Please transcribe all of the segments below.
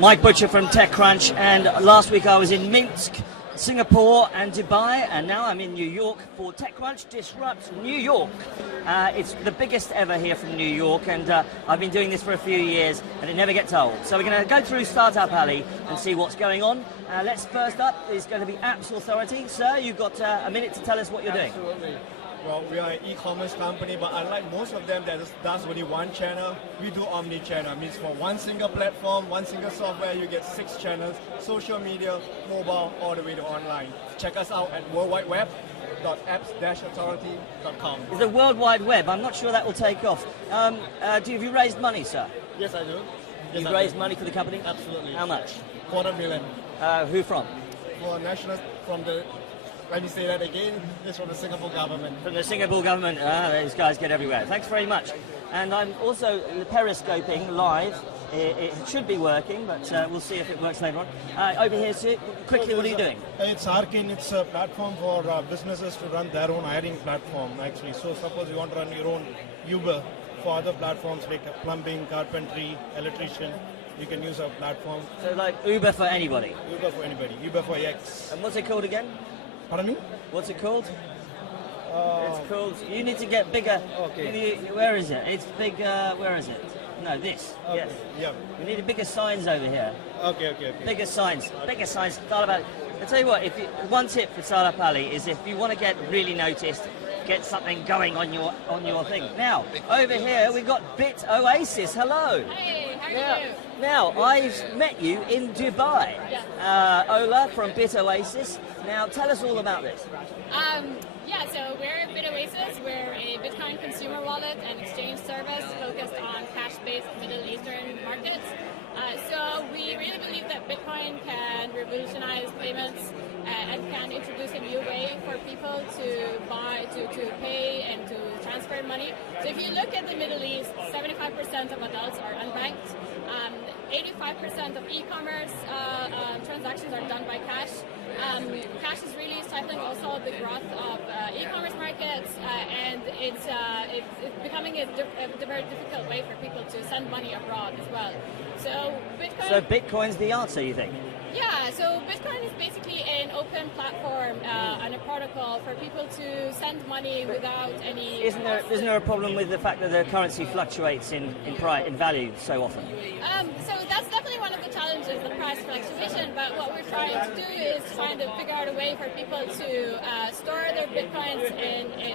Mike Butcher from TechCrunch, and last week I was in Minsk, Singapore and Dubai, and now I'm in New York for TechCrunch Disrupt New York. It's the biggest ever here from New York, and I've been doing this for a few years and it never gets old. So we're going to go through Startup Alley and see what's going on. Let's first up is going to be Apps Authority. Sir, you've got a minute to tell us what you're doing. Absolutely. Well, we are an e-commerce company, but unlike most of them that does only one channel, we do omni-channel. It means for one single platform, one single software, you get 6 channels: social media, mobile, all the way to online. Check us out at worldwideweb.apps-authority.com. It's the World Wide Web. I'm not sure that will take off. Have you raised money, sir? Yes, I do. You've raised money for the company? Absolutely. How much? $250,000. Who from? For national, let me say that again, it's from the Singapore government. From the Singapore government. These guys get everywhere. Thanks very much. And I'm also periscoping live. It should be working, but we'll see if it works later on. Over here, Sue, quickly, what are you doing? It's Arkin. It's a platform for businesses to run their own hiring platform, actually. So suppose you want to run your own Uber for other platforms like plumbing, carpentry, electrician, you can use our platform. So like Uber for anybody? Uber for anybody. Uber for X. And what's it called again? Pardon me? What's it called? It's called... You need to get bigger. Okay. Where is it? It's big... where is it? No, this. Okay. Yes. Yeah. We need bigger signs over here. Okay. Bigger signs. Startup Alley. I'll tell you what, one tip for Startup Alley is if you want to get really noticed, get something going on your thing. Now, over here we've got WhereItErases. Hello. Hey, how are you? Now, I've met you in Dubai. Yeah. Ola from WhereItErases. Now, tell us all about this. So we're WhereItErases. We're a Bitcoin consumer wallet and exchange service focused on cash-based Middle Eastern markets. So we really believe that Bitcoin can revolutionize payments and can introduce a new way for people to buy, to pay and to transfer money. So if you look at the Middle East, 75% of adults are unbanked. 85% of e-commerce transactions are done by cash. Cash is really stifling also the growth of e-commerce markets, and it's becoming a very difficult way for people to send money abroad as well. So Bitcoin's the answer, you think? Yeah, so Bitcoin is basically an open platform and a protocol for people to send money without any... Isn't there a problem with the fact that the currency fluctuates in value so often? So that's definitely one of the challenges, the price fluctuation, but what we're trying to do is trying to figure out a way for people to store their Bitcoins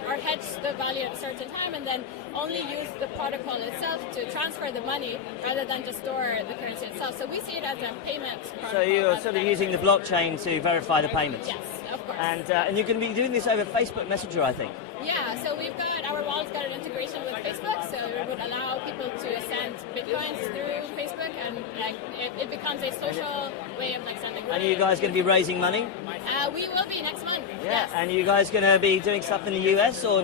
or hedge the value at a certain time and then only use the protocol itself to transfer the money rather than just store the currency itself. So we see it as a payment protocol. So you're sort of using the blockchain to verify the payments? Yes, of course. And you're going to be doing this over Facebook Messenger, I think? Yeah, so our wallet's got an integration with Facebook, so it would allow people to send Bitcoins through Facebook, and it becomes a social way of sending money. And are you guys going to be raising money? We will be next month. Yeah, yes. And are you guys going to be doing stuff in the US or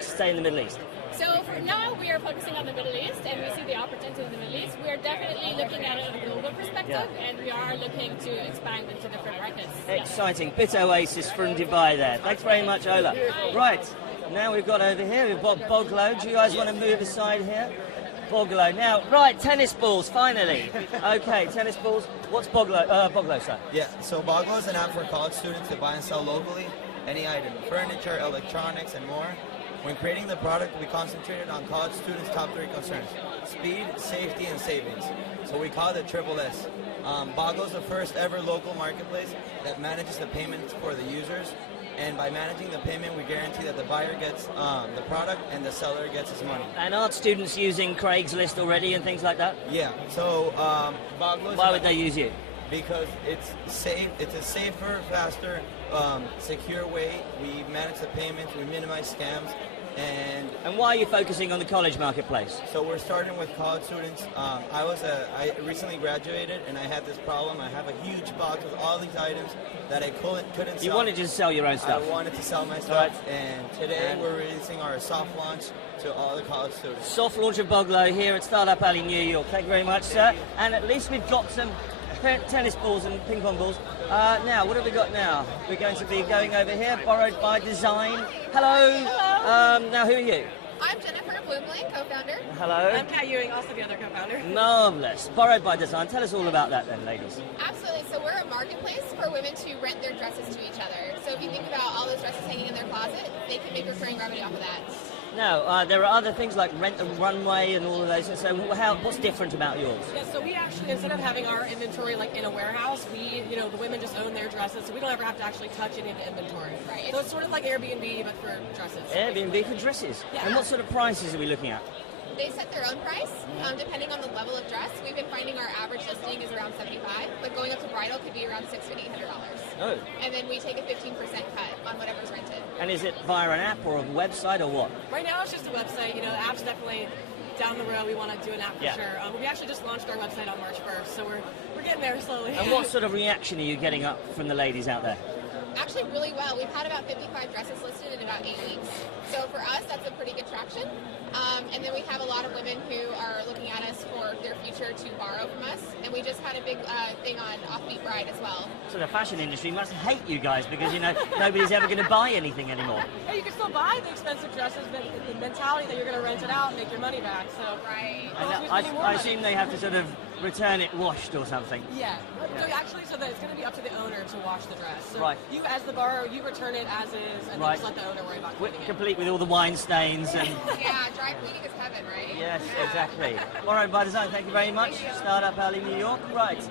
stay in the Middle East? So for now, we are focusing on the Middle East, and we see the opportunity in the Middle East. We are definitely looking at it from a global perspective, and we are looking to expand into different markets. Exciting. WhereItErases from Dubai there. Thanks very much, Ola. Right, now we've got over here, we've got Boggles. Do you guys want to move aside here? Boggles. Now, right, tennis balls, finally. Okay, tennis balls. What's Boggles, sir? Yeah, so Boggles is an app for college students to buy and sell locally any item, furniture, electronics, and more. When creating the product, we concentrated on college students' top 3 concerns: speed, safety, and savings. So we call it Triple S. Boggles is the first ever local marketplace that manages the payments for the users. And by managing the payment, we guarantee that the buyer gets the product and the seller gets his money. And aren't students using Craigslist already and things like that? Yeah, so Boggles... Why would they use you? Because it's safe. It's a safer, faster, secure way. We manage the payments, we minimize scams, and why are you focusing on the college marketplace? So we're starting with college students. I recently graduated, and I had this problem. I have a huge box with all these items that I couldn't sell. You wanted to sell your own stuff? I wanted to sell my stuff, and today we're releasing our soft launch to all the college students. Soft launch of Boggles here at Startup Alley, New York. Thank you very much, sir. And at least we've got some tennis balls and ping pong balls. Now, what have we got now? We're going to be going over here, borrowed by design. Hello. Hello. Now, who are you? I'm Jennifer Blumling, co-founder. Hello. I'm Kat Ewing, also the other co-founder. Marvelous. Borrowed by Design. Tell us all about that then, ladies. Absolutely. So we're a marketplace for women to rent their dresses to each other. So if you think about all those dresses hanging in their closet, they can make recurring revenue off of that. Now, there are other things like Rent the Runway and all of those. So what's different about yours? Yeah, so we actually, instead of having our inventory like in a warehouse, the women just own their dresses, so we don't ever have to actually touch any of the inventory. Right. So it's sort of like Airbnb, but for dresses. Airbnb for dresses. Yeah. And what sort of prices are we looking at? They set their own price, depending on the level of dress. We've been finding our average listing is around $75, but going up to bridal could be around $600 to $800. Oh. And then we take a 15% cut on whatever's rented. And is it via an app or a website or what? Right now it's just a website. The app's definitely down the road. We want to do an app for sure. We actually just launched our website on March 1st, so we're getting there slowly. And what sort of reaction are you getting up from the ladies out there? Actually, really well. We've had about 55 dresses listed in about 8 weeks. So for us, that's a pretty good traction. And then we have a lot of women who are looking at us for their future to borrow from us. And we just had a big thing on Offbeat Bride as well. So the fashion industry must hate you guys because, nobody's ever going to buy anything anymore. Hey, you can still buy the expensive dresses, but the mentality that you're going to rent it out and make your money back. So right. And I assume they have to sort of return it washed or something. Yeah. So actually, so that it's going to be up to the owner to wash the dress. So right. You, as the borrower, you return it as is, and then just let the owner worry about cleaning it. Complete with all the wine stains and. Yeah, dry cleaning is heaven, right? Yes, exactly. Borrowed by Design. Thank you very much. Startup Alley, New York. Right.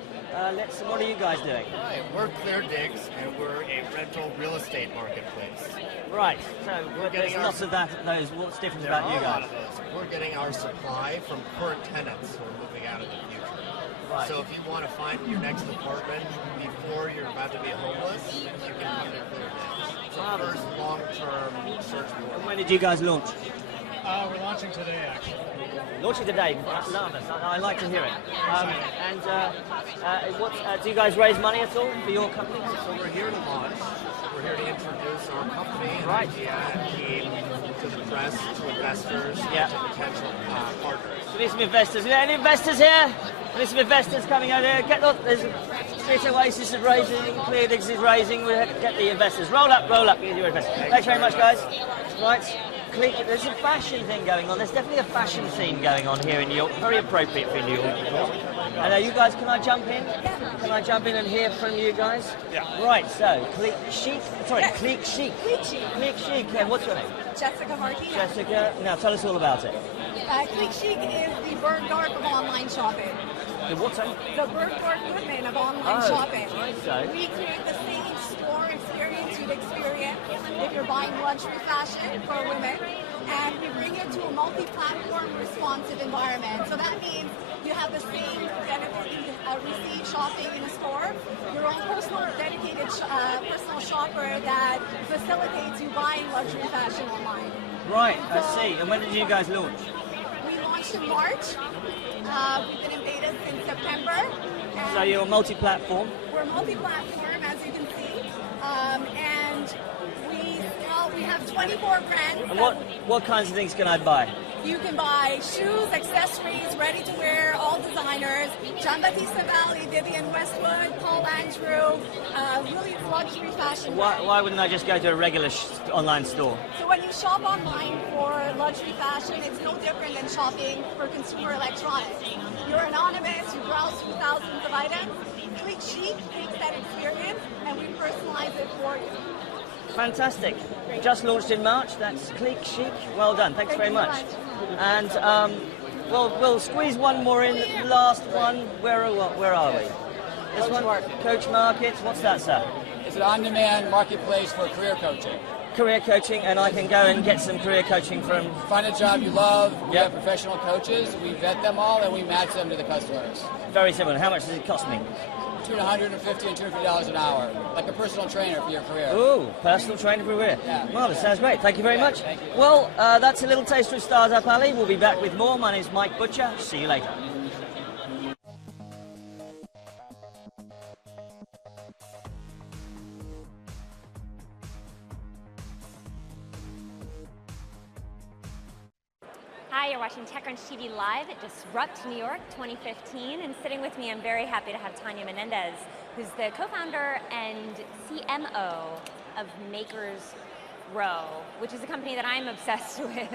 What are you guys doing? Right. We're Clear Digs, and we're a rental real estate marketplace. Right. So there's lots of those. What's different about you guys? There are a lot of those. We're getting our supply from current tenants who are moving out in the future. Right. So if you want to find your next apartment before you're about to be homeless, you can come to Clear Digs. It's our first long-term search board. And when did you guys launch? We're launching today, actually. Launching today. Marvelous. I like to hear it. Do you guys raise money at all for your company? So we're here to launch. We're here to introduce our company and idea and team to the press, to investors, and to potential partners. So there's some investors. Are there any investors here? There's some investors coming out here. There's WhereItErases is raising, Clear Digs is raising. We'll get the investors. Roll up, get your investors. Thanks very much, guys. Right. There's a fashion thing going on. There's definitely a fashion theme going on here in New York. Very appropriate for New York. And you guys, can I jump in? Can I jump in and hear from you guys? Yeah. Right, so, Chic. Clique Chic. And what's your name? Jessica Marquis. Jessica. Now, tell us all about it. Clique Chic is the Bergdorf of online shopping. The what? The Bergdorf Goodman of online shopping. Right, so. We create the same store experience you'd experience if you're buying luxury fashion for women, and we bring it to a multi-platform responsive environment. So that means you have the same benefit you receive shopping in a store, your own personal dedicated personal shopper that facilitates you buying luxury fashion online. Right, I see. And when did you guys launch? We launched in March. We've been in beta since September. So you're multi-platform? We're multi-platform, as you can see. And we have 24 brands. And what kinds of things can I buy? You can buy shoes, accessories, ready-to-wear, all designers, Giambattista Valli, Vivienne Westwood, Paul Andrew, really luxury fashion. Why wouldn't I just go to a regular online store? So when you shop online for luxury fashion, it's no different than shopping for consumer electronics. You're anonymous, you browse through thousands of items. Clique Chic takes that experience and we personalize it for you. Fantastic. Just launched in March. That's Clique Chic. Well done. Thanks very much. And we'll squeeze one more in. Last one. Where are we? This one. Coach Market. What's that, sir? It's an on-demand marketplace for career coaching. Career coaching, and I can go and get some career coaching from. Find a job you love. We have professional coaches. We vet them all, and we match them to the customers. Very similar. How much does it cost me? Between $150 and $250 an hour, like a personal trainer for your career. Ooh, personal trainer for career. Yeah. Marvelous, sounds great. Thank you very much. Thank you. Well, that's a little taster of Startup Alley. We'll be back with more. My name's Mike Butcher. See you later. Hi, you're watching TechCrunch TV Live at Disrupt New York 2015, and sitting with me, I'm very happy to have Tanya Menendez, who's the co-founder and CMO of Makers Row, which is a company that I'm obsessed with.